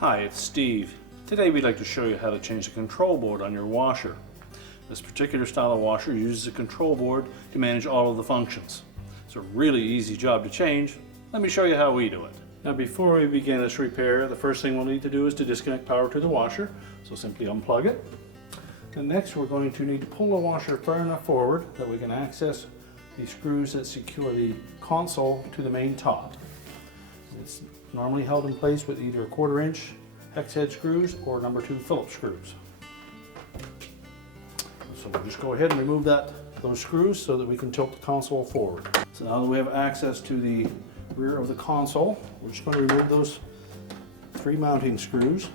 Hi, it's Steve. Today we'd like to show you how to change the control board on your washer. This particular style of washer uses a control board to manage all of the functions. It's a really easy job to change. Let me show you how we do it. Now before we begin this repair, the first thing we'll need to do is to disconnect power to the washer. So simply unplug it. And next we're going to need to pull the washer far enough forward that we can access the screws that secure the console to the main top. It's normally held in place with either 1/4 inch hex head screws or number 2 Phillips screws. So we'll just go ahead and remove those screws so that we can tilt the console forward. So now that we have access to the rear of the console, we're just going to remove those 3 mounting screws.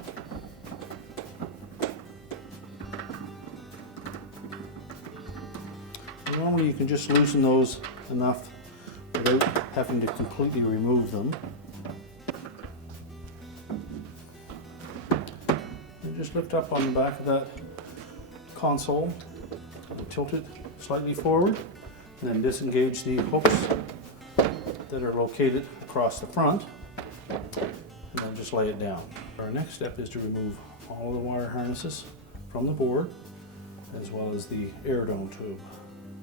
Normally you can just loosen those enough without having to completely remove them. And just lift up on the back of that console and tilt it slightly forward, and then disengage the hooks that are located across the front, and then just lay it down. Our next step is to remove all the wire harnesses from the board, as well as the air dome tube.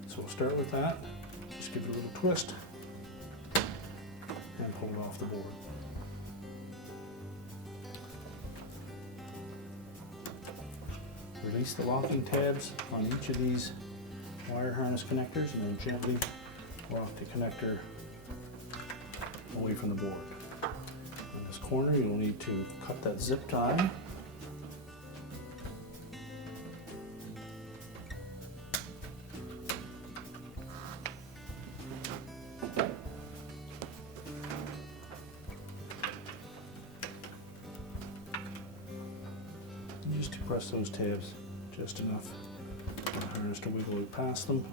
So we'll start with that, just give it a little twist, and pull it off the board. Release the locking tabs on each of these wire harness connectors, and then gently lock the connector away from the board. In this corner you'll need to cut that zip tie. Just to press those tabs just enough for the harness to wiggle out past them.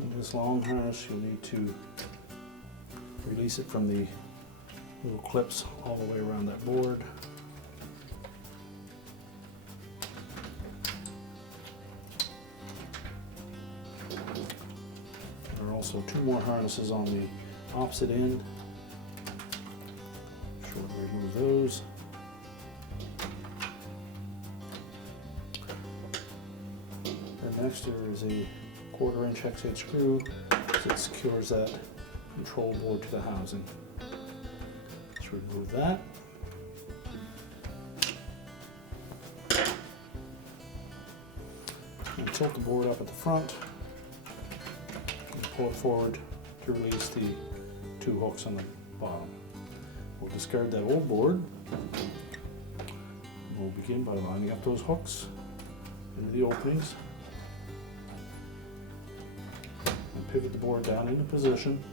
And this long harness, you'll need to release it from the little clips all the way around that board. There are also 2 more harnesses on the opposite end. Sure to remove those. And next there is a 1/4 inch hex head screw that secures that control board to the housing. Let's remove that. And tilt the board up at the front and pull it forward to release the 2 hooks on the bottom. We'll discard that old board. We'll begin by lining up those hooks into the openings and pivot the board down into position.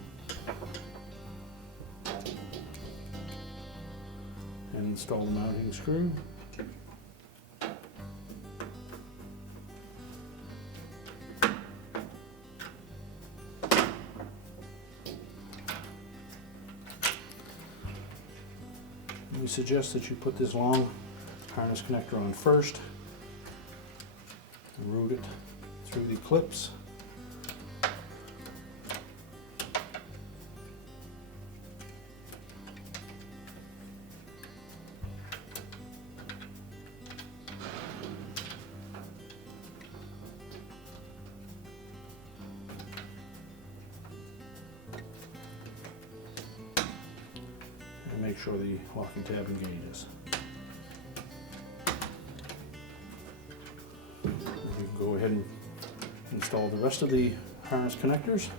And install the mounting screw. We suggest that you put this long harness connector on first and route it through the clips. Make sure the locking tab engages. We can go ahead and install the rest of the harness connectors.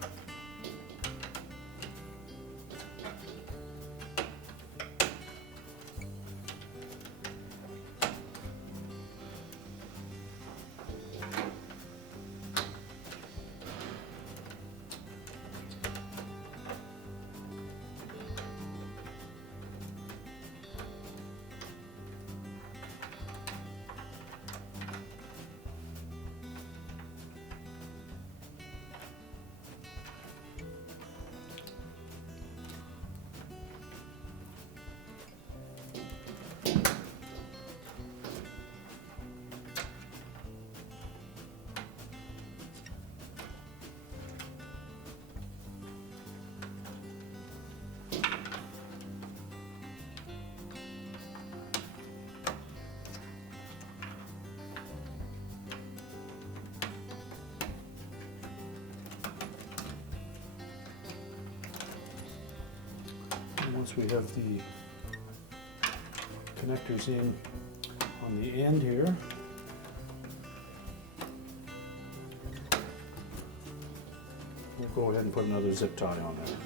Once we have the connectors in on the end here, we'll go ahead and put another zip tie on there.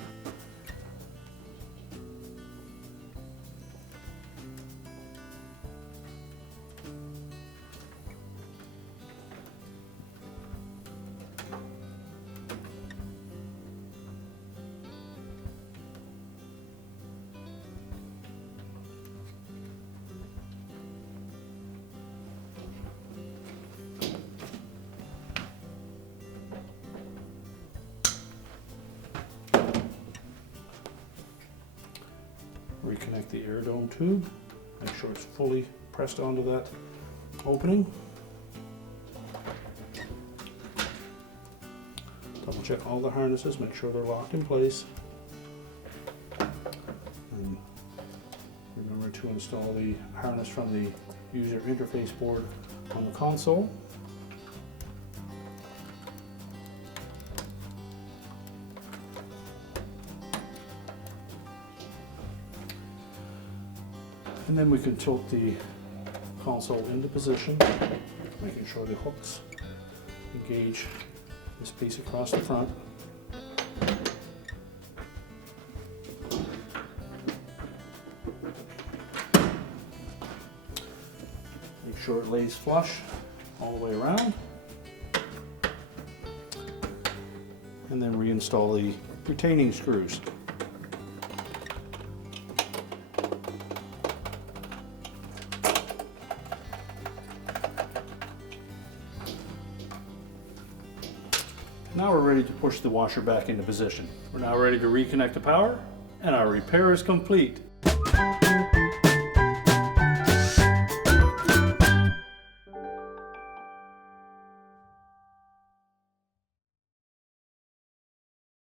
Reconnect the air dome tube, make sure it's fully pressed onto that opening. Double check all the harnesses, make sure they're locked in place. And remember to install the harness from the user interface board on the console. And then we can tilt the console into position, making sure the hooks engage this piece across the front. Make sure it lays flush all the way around. And then reinstall the retaining screws. Now we're ready to push the washer back into position. We're now ready to reconnect the power, and our repair is complete.